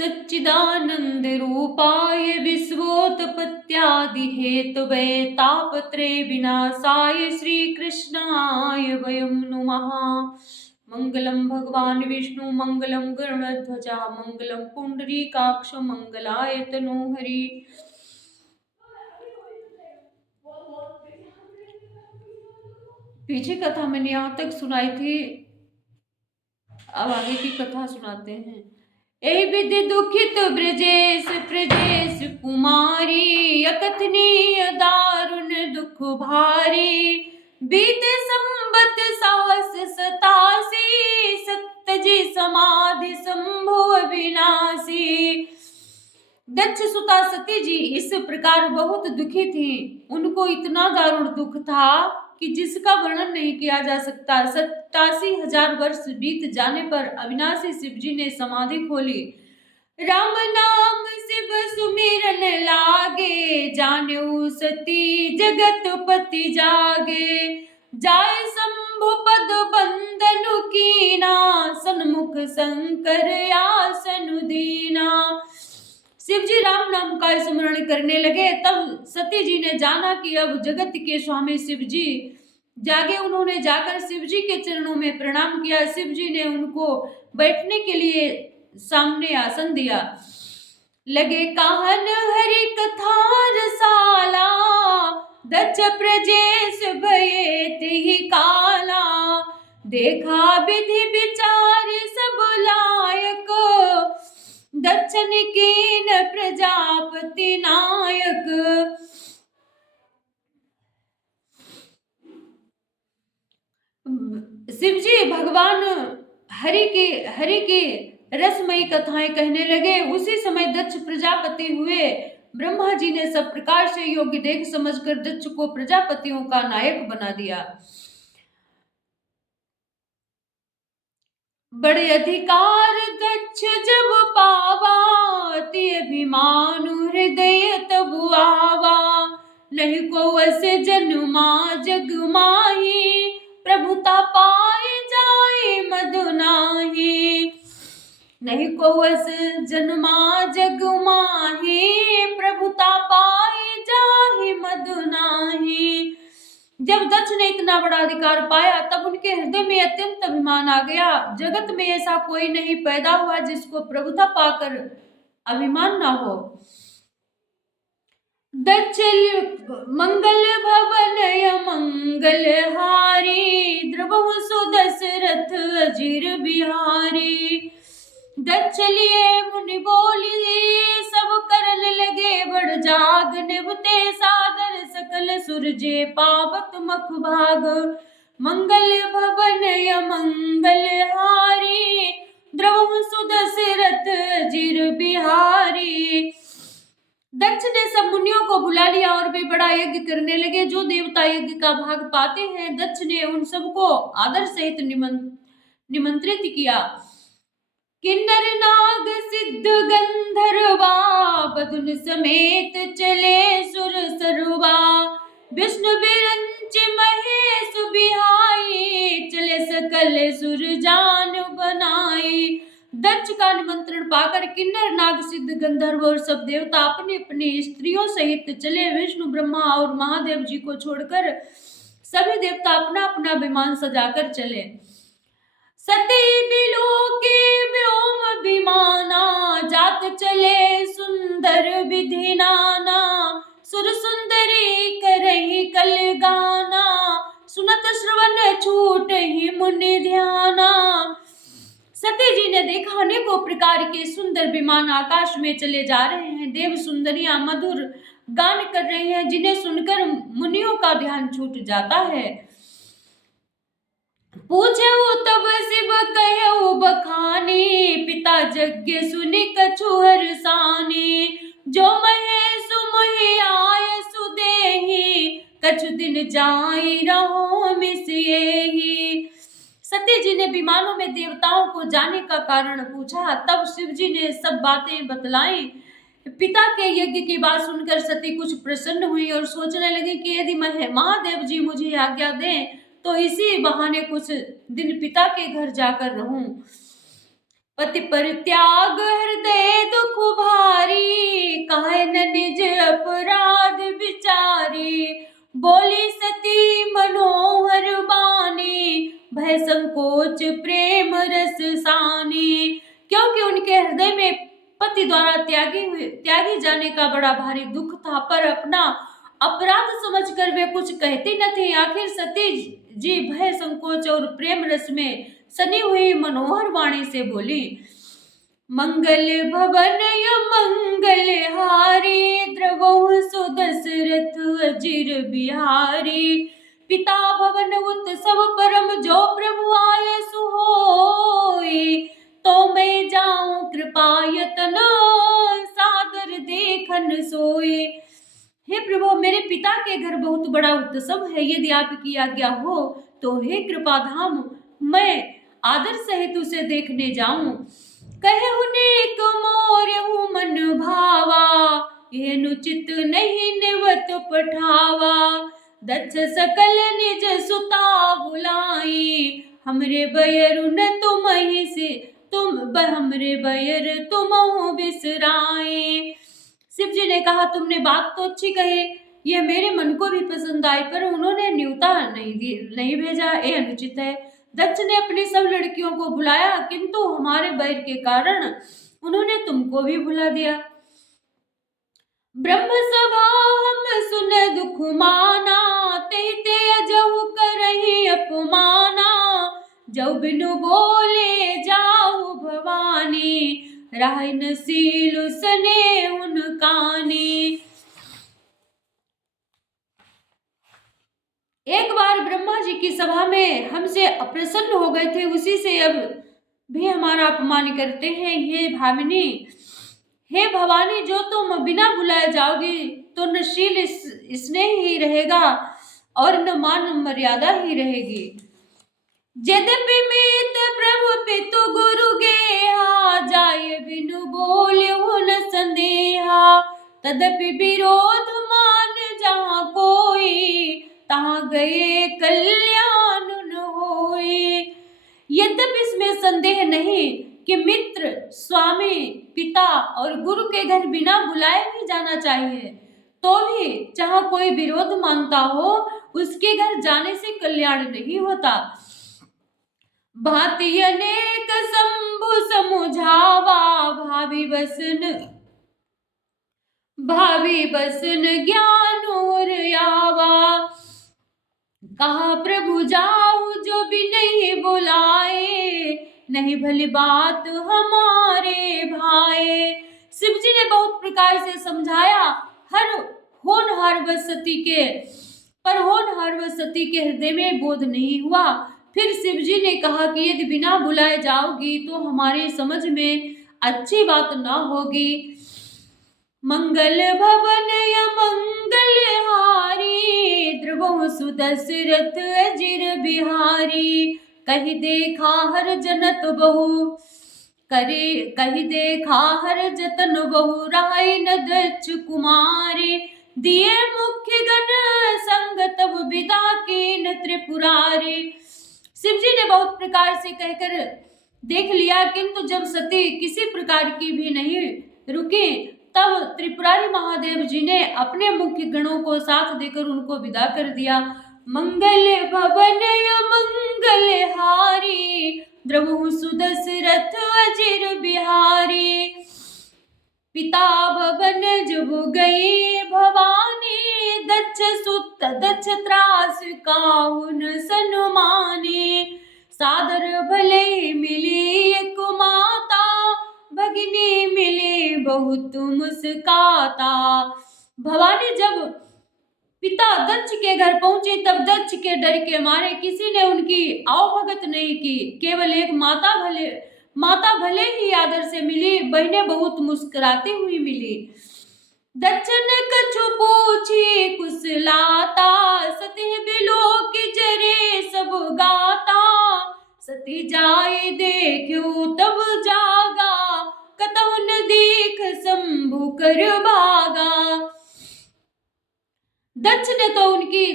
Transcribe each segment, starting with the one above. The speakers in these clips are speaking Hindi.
सच्चिदानंद रूपाय विश्वोत्पत्त्यादि हेतवे तापत्रय विनाशाय श्री कृष्णाय वयं नुमः। मंगलम भगवान विष्णु मंगलम गरुड़ध्वजा मंगलम पुंडरीकाक्ष मंगलाय तनोहरि। पीछे कथा मैंने यहाँ तक सुनाई थी, अब आगे की कथा सुनाते हैं। ए विधि दुखित ब्रजेश प्रजेश कुमारी, अकथनीय दारुण दुख भारी। बीत संबत सहस सतासी, सत्तजी समाधि शंभु अविनाशी। दक्ष सुता सती जी इस प्रकार बहुत दुखी थी। उनको इतना दारुण दुख था कि जिसका वर्णन नहीं किया जा सकता। 87,000 वर्ष बीत जाने पर अविनाशी शिव जी ने समाधि खोली। राम नाम शिव सुमिरन लागे, जानेऊ सती जगत पति जागे। जाय शंभु पद बंदन कीना, सन्मुख शंकर आसन दीना। शिव जी राम नाम का स्मरण करने लगे। तब सती जी ने जाना कि अब जगत के स्वामी शिव जी जागे। उन्होंने जाकर शिव जी के चरणों में प्रणाम किया। शिव जी ने उनको बैठने के लिए सामने आसन दिया। लगे कहन हरि कथा रसाला, दक्ष प्रजेश भये तिहि काला। देखा विधि विचार सब लायक, दक्षिण कीन प्रजापति नायक। शिव जी भगवान हरि के रसमयी कथाएं कहने लगे। उसी समय दक्ष प्रजापति हुए। ब्रह्मा जी ने सब प्रकार से योग्य देख समझकर दक्ष को प्रजापतियों का नायक बना दिया। बड़े अधिकार दक्ष जब पावा, अति अभिमानु हृदय तब आवा। नहीं को अस जन्मा जग माही, प्रभुता पाए जाए मद नाही। नहीं को अस जन्मा जग माही, प्रभुता पाए जाए मद नाही। जब दक्ष ने इतना बड़ा अधिकार पाया तब उनके हृदय में अत्यंत अभिमान आ गया। जगत में ऐसा कोई नहीं पैदा हुआ जिसको प्रभुता पाकर अभिमान ना हो। दक्ष मंगल भवन मंगल हारी, द्रवहु सुदशरथ अजीर बिहारी। दक्ष लिए मुनि बोली सब करन लगे बड़ जाग। निभते सादर सकल सुरजे पावत मख भाग। मंगल भवन मंगल हारी, द्रवहु सुदशरथ अजीर बिहारी। दक्ष ने सब मुनियों को बुला लिया और वे बड़ा यज्ञ करने लगे। जो देवता यज्ञ का भाग पाते हैं, दक्ष ने उन सबको आदर सहित निमंत्रित किया। किन्नर नाग सिद्ध गंधर्वा, बदुन समेत चले सुर सरवा। विष्णु बिरंच महेश बिहाई, चले सकल सुर जान बनाई। दक्ष का निमंत्रण पाकर किन्नर नाग सिद्ध गंधर्व और सब देवता अपनी अपनी स्त्रियों सहित चले। विष्णु ब्रह्मा और महादेव जी को छोड़कर सभी देवता अपना अपना विमान सजाकर चले। सती बिलोके व्योम विमाना, जात चले सुंदर विधि नाना। सुर सुंदरी करहि कल गाना, सुनत श्रवण छूट ही मुनि ध्याना। सती जी ने देखा अनेकों प्रकार के सुंदर विमान आकाश में चले जा रहे हैं। देव सुंदरियां मधुर गान कर रही हैं, जिन्हें सुनकर मुनियों का ध्यान छूट जाता है। पूछे तब शिव कहे बखानी, पिता यज्ञ सुनि कछु हरसानी। जो महेश मोहि आय सुदेहि, कछु दिन जाई रहो मिसिएहि। सती जी ने विमानों में देवताओं को जाने का कारण पूछा। तब शिव जी ने सब बातें बतलाई। पिता के यज्ञ की बात सुनकर सती कुछ प्रसन्न हुई और सोचने लगी कि यदि महादेव जी मुझे आज्ञा दें तो इसी बहाने कुछ दिन पिता के घर जाकर रहूं। पति पर त्याग हृदय दुख भारी, काहे न निज अपराध विचारी। बोली सती मनोहर बानी, भय संकोच प्रेम रस सानी। क्योंकि उनके हृदय में पति द्वारा त्यागी जाने का बड़ा भारी दुख था, पर अपना अपराध समझकर वे कुछ कहते न थे। आखिर सती जी भय संकोच और प्रेम रस में सनी हुई मनोहर वाणी से बोली, मंगल भवन मंगल हारी, द्रवहु सुदशरथ अजिर बिहारी। पिता भवन उत्सव परम, जो प्रभु आए सुहोई। तो मैं जाऊं कृपा यतन, सादर देखन सोई। हे प्रभु, मेरे पिता के घर बहुत बड़ा उत्सव है, यदि आपकी आज्ञा हो तो हे कृपा धाम, मैं आदर सहित उसे देखने जाऊं। कहे हुनेक मोरहु मन भावा, यह अनुचित नहीं निवत पठावा। दक्ष सकल निज सुता बुलाई, हमरे बयरु न तुम ही से हमरे बयर तुम बिसराए। शिव जी ने कहा, तुमने बात तो अच्छी कही, यह मेरे मन को भी पसंद आई, पर उन्होंने न्योता नहीं भेजा, ये अनुचित है। दक्ष ने अपनी सब लड़कियों को बुलाया, किंतु हमारे बैर के कारण उन्होंने तुमको भी बुला दिया। ब्रह्म सभा हम सुन दुख माना, ते अजहु करहि अपमाना। जब बिनु बोले जाऊ भवानी, राय न सीलु सने उन कानी। एक बार ब्रह्मा जी की सभा में हमसे अप्रसन्न हो गए थे, उसी से अब भी हमारा अपमान करते हैं। हे भामिनी, हे भवानी, जो तुम बिना बुलाए जाओगी तो न शील स्नेह ही रहेगा और न मान मर्यादा ही रहेगी। यद्यपि मीत प्रभु पितु गुरु गेहा, जाय बिनु बोल्यो न संदेहा। तदपि विरोध मान जहाँ कोई, तहाँ गए कल्याण न होई। यद्यपि इसमें संदेह नहीं कि मित्र, स्वामी, पिता और गुरु के घर बिना बुलाए भी जाना चाहिए, तो भी जहाँ कोई विरोध मानता हो उसके घर जाने से कल्याण नहीं होता। भांति अनेक शंभु समुझावा, भावी बसन ज्ञान और आवा। कहा प्रभु जाऊ जो भी नहीं बुलाए, नहीं भली बात हमारे भाई। शिव जी ने बहुत प्रकार से समझाया, हर होनहार व सती के हृदय में बोध नहीं हुआ। फिर शिव जी ने कहा कि यदि बिना बुलाए जाओगी तो हमारे समझ में अच्छी बात ना होगी। मंगल भवन या मंगल हारी, द्रवहु सुदशरथ अजिर बिहारी। कही देखा हर जनत बहु, कही देखा हर जतन बहु, राय न दक्ष कुमारी। दिए मुख्य गण संग तब विदा कीन त्रिपुरारी। शिव जी ने बहुत प्रकार से कहकर देख लिया, किंतु जब सती किसी प्रकार की भी नहीं रुकी, तब त्रिपुरारी महादेव जी ने अपने मुख्य गणों को साथ देकर उनको विदा कर दिया। मंगल भवन मंगल हारी, द्रवहु सुदशरथ अजिर बिहारी। पिता भवन जब गई भवानी, दक्ष त्रास काहुन सनुमानी। सादर भले मिली एक माता, भगिनी मिली बहुत मुस्काता। भवानी जब पिता दक्ष के घर पहुंची, तब दक्ष के डर के मारे किसी ने उनकी आवभगत नहीं की। केवल एक माता भले ही आदर से मिली, बहनें बहुत मुस्कुराती हुई मिली। दक्ष ने कछु पूछी कुशलाता, सती बिलोक जरे सब गाता। सती जाए देखो तब जागा, कतहु न देख शंभु कर भागा। दक्ष ने तो उनकी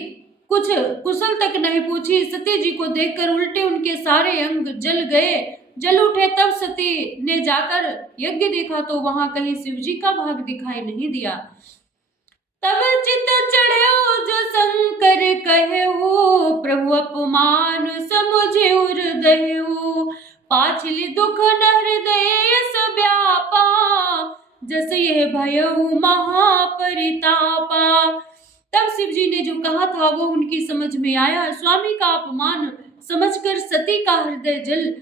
कुछ कुशल तक नहीं पूछी, सती जी को देखकर उल्टे उनके सारे अंग जल गए। जल उठे। तब सती ने जाकर यज्ञ देखा तो वहां कहीं शिव जी का भाग दिखाई नहीं दिया। तब चित चढ़ो जो शंकर कहू, प्रभु अपमान समुझे हृदयऊ। पाछिल दुख न हृदय यस व्यापा, जस ये भयऊ महापरितापा। तब शिव जी ने जो कहा था वो उनकी समझ में आया। स्वामी का अपमान समझकर सती का हृदय जल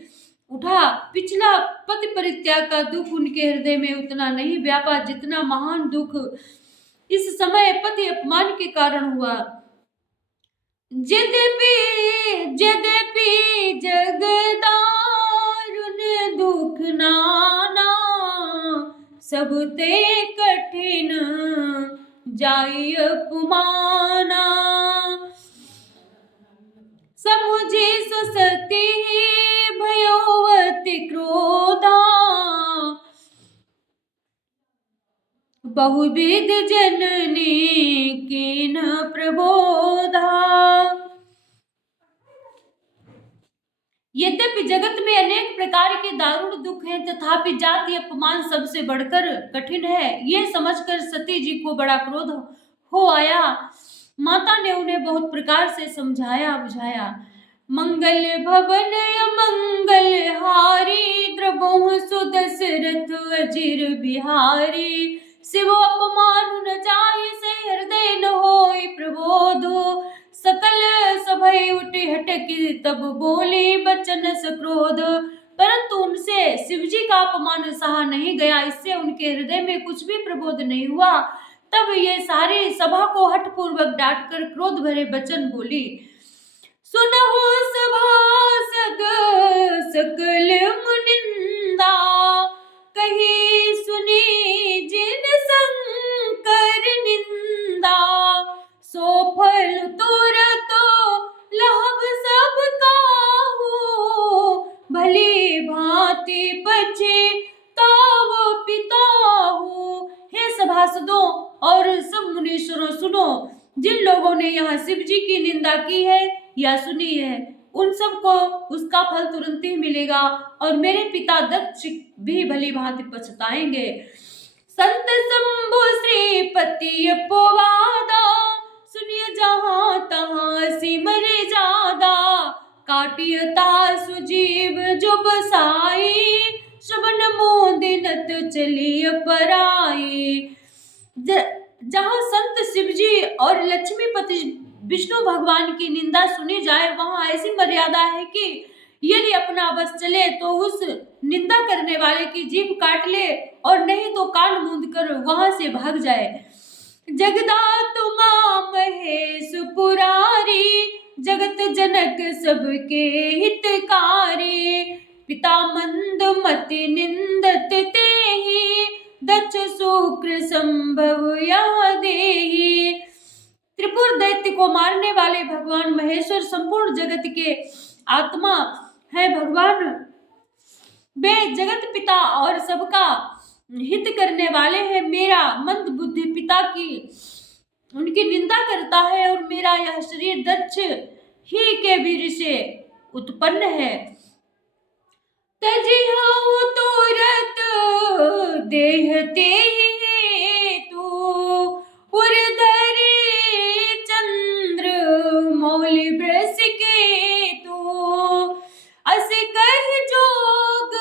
उठा। पिछला पति परित्याग का दुख उनके हृदय में उतना नहीं व्यापा जितना महान दुख इस समय पति अपमान के कारण हुआ। यद्यपि यद्यपि जगदारुण दुख नाना, सब ते कठिन जाई अपमाना। समुझे सती भयोवति क्रोधा, बहुविध जननी कीन प्रबोधा। यद्यपि जगत में अनेक प्रकार के दारुण दुख हैं, तथापि जाति अपमान सबसे बढ़कर कठिन है। ये समझकर सती जी को बड़ा क्रोध हो आया। माता ने उन्हें बहुत प्रकार से समझाया बुझाया। मंगल भवन मंगल हारी, द्रवहु सुदशरथ अजिर बिहारी। शिव अपमान न जाहि से हृदय न होई प्रबोधो, सकल सभय उठे हटकी तब बोली बचन सक्रोध। परंतु उनसे शिव जी का अपमान सहा नहीं गया, इससे उनके हृदय में कुछ भी प्रबोध नहीं हुआ। तब ये सारी सभा को हठपूर्वक डांटकर क्रोध भरे वचन बोली। सुनहु सभासद सकल मुनिंदा, कही सुनी जिन शंकर निंदा। सो फल तुरत लाभ सब काहू, भली भांति पछताव पिताहू। हे सभासदों और सब मुनीश्वरों सुनो, जिन लोगों ने यहाँ शिव जी की निंदा की है या सुनी है उन सबको उसका फल तुरंत ही मिलेगा, और मेरे पिता दक्ष भी भली भांति पछताएंगे। संत शंभु श्रीपति अपवादा, सुनिए जहां तहां सिमरे जादा। काटियता सुजीव जो बसाई, श्रवण मोदिनत चलिय पराई। जहां संत शिव जी और लक्ष्मीपति विष्णु भगवान की निंदा सुनी जाए वहां ऐसी मर्यादा है कि यदि अपना बस चले तो उस निंदा करने वाले की जीभ काट ले, और नहीं तो कान मूंद कर वहां से भाग जाए। जगदातु महेश पुरारी, जगत जनक सबके हितकारी। पिता मंद मति निंदत तेहि, दक्ष शुक्र संभव यह देहि। त्रिपुर दैत्य को मारने वाले भगवान महेश्वर संपूर्ण जगत के आत्मा है। भगवान वे जगत पिता और सबका हित करने वाले हैं। मेरा मंद बुद्धि पिता की उनकी निंदा करता है, और मेरा यह शरीर दक्ष ही के वीर से उत्पन्न है। तजिहु तुरत देहते हेतु, उर्धरे चंद्र मौलि वृष केतु। अस कह जोग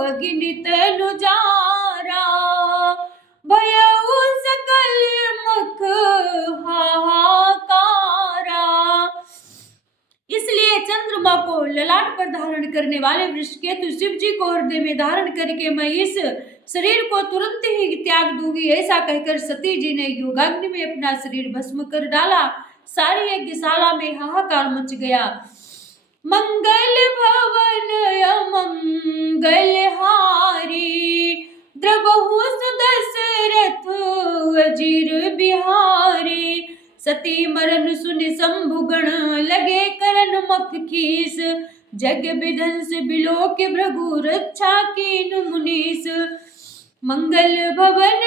अग्नि तनु जारा, भयउ सकल मुख हाहाकारा। इसलिए चंद्रमा को ललाट पर धारण करने वाले वृषकेतु शिव जी को हृदय में धारण करके मैं इस शरीर को तुरंत ही त्याग दूंगी, ऐसा कहकर सती जी ने योगाग्नि में अपना शरीर भस्म कर डाला। सारी यज्ञशाला में हाहाकार मच गया। मंगल भवन अमंगल हारी, द्रवहु सुदशरथ अजिर बिहारी। सती मरन सुनि शंभुगण लगे करन मख खीस, जग विध्वंस बिलोक भृगु रक्षा कीन मुनीस। मंगल भवन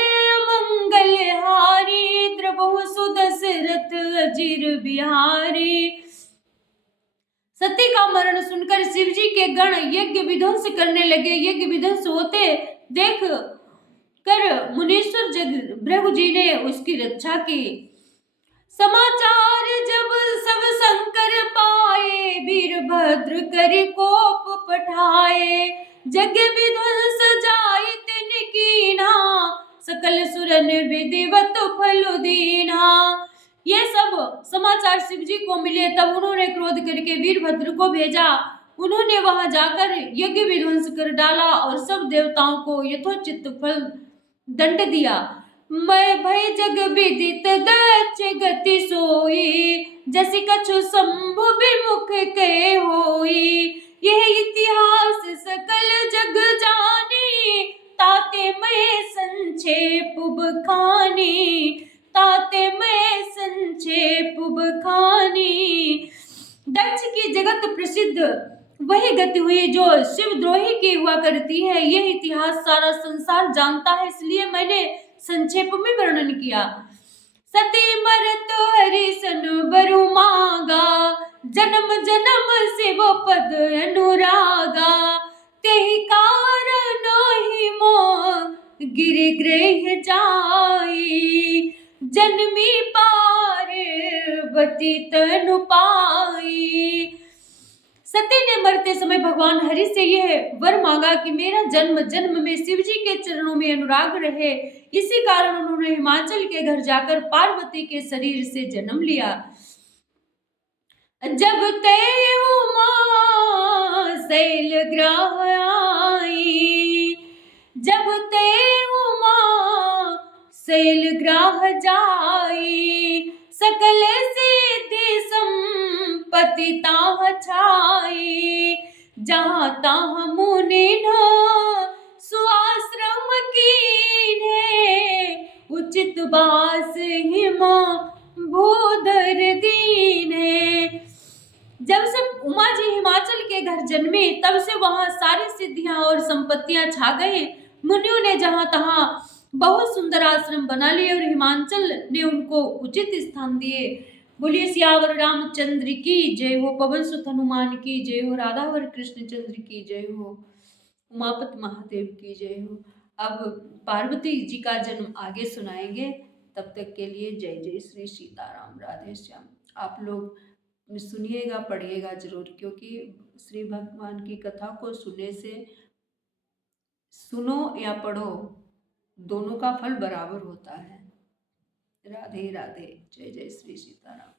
मंगल हारी, द्रवहु सुदशरथ अजिर बिहारी। सती का मरण सुनकर शिव जी के गण यज्ञ विध्वंस करने लगे। यज्ञ विध्वंस होते देख कर मुनीश्वर जग भृगु जी ने उसकी रक्षा की। समाचार जब सब शंकर पाए, वीरभद्र कर कोप पठाए। यज्ञ विध्वंस जाय तिन कीन्हा, सकल सुरन विधिवत फल दीन्हा। ये सब समाचार शिव जी को मिले, तब उन्होंने क्रोध करके वीरभद्र को भेजा। उन्होंने वहां जाकर यज्ञ विध्वंस कर डाला और सब देवताओं को यथोचित फल दंड दिया। मैं भय जग विदित दैत्य गति सोई, जैसी कछु शंभु विमुख के होई। यह इतिहास सकल जग जानी, ताते मैं संक्षेप बखानी, ताते मैं संक्षेप बखानी। दक्ष की जगत प्रसिद्ध वही गति हुई जो शिवद्रोही की हुआ करती है। यह इतिहास सारा संसार जानता है, इसलिए मैंने संक्षेप में वर्णन किया। सती मरत हरिसन बरु मांगा, जन्म जन्म शिव पद अनुरागा। तेहि कारण ही मोह गिरिगृह जाई, जन्मी पार्वती तनु पाई। सती ने मरते समय भगवान हरि से यह वर मांगा कि मेरा जन्म जन्म में शिव जी के चरणों में अनुराग रहे। इसी कारण उन्होंने हिमाचल के घर जाकर पार्वती के शरीर से जन्म लिया। जब ते उमा शैल ग्राह आई, जब ते उमा शैल ग्राह जाई। सकल सिद्धि संपत्ति ताह छाई, जहाँ ताह मुनि सुआश्रम कीन्हे। उचित बास हिमा भूधर दीन्हे। जब से उमा जी हिमाचल के घर जन्मे, तब से वहां सारी सिद्धियां और संपत्तियां छा गई। मुनियों ने जहां तहां बहुत सुंदर आश्रम बना लिए और हिमाचल ने उनको उचित स्थान दिए। बोलिए सियावर रामचंद्र की जय हो, पवन सुत हनुमान की जय हो, राधावर कृष्ण चंद्र की जय हो, उमापति महादेव की जय हो। अब पार्वती जी का जन्म आगे सुनाएंगे, तब तक के लिए जय जय श्री सीताराम, राधे श्याम। आप लोग सुनिएगा, पढ़िएगा जरूर, क्योंकि श्री भगवान की कथा को सुनने से, सुनो या पढ़ो, दोनों का फल बराबर होता है। राधे राधे, जय जय श्री सीताराम।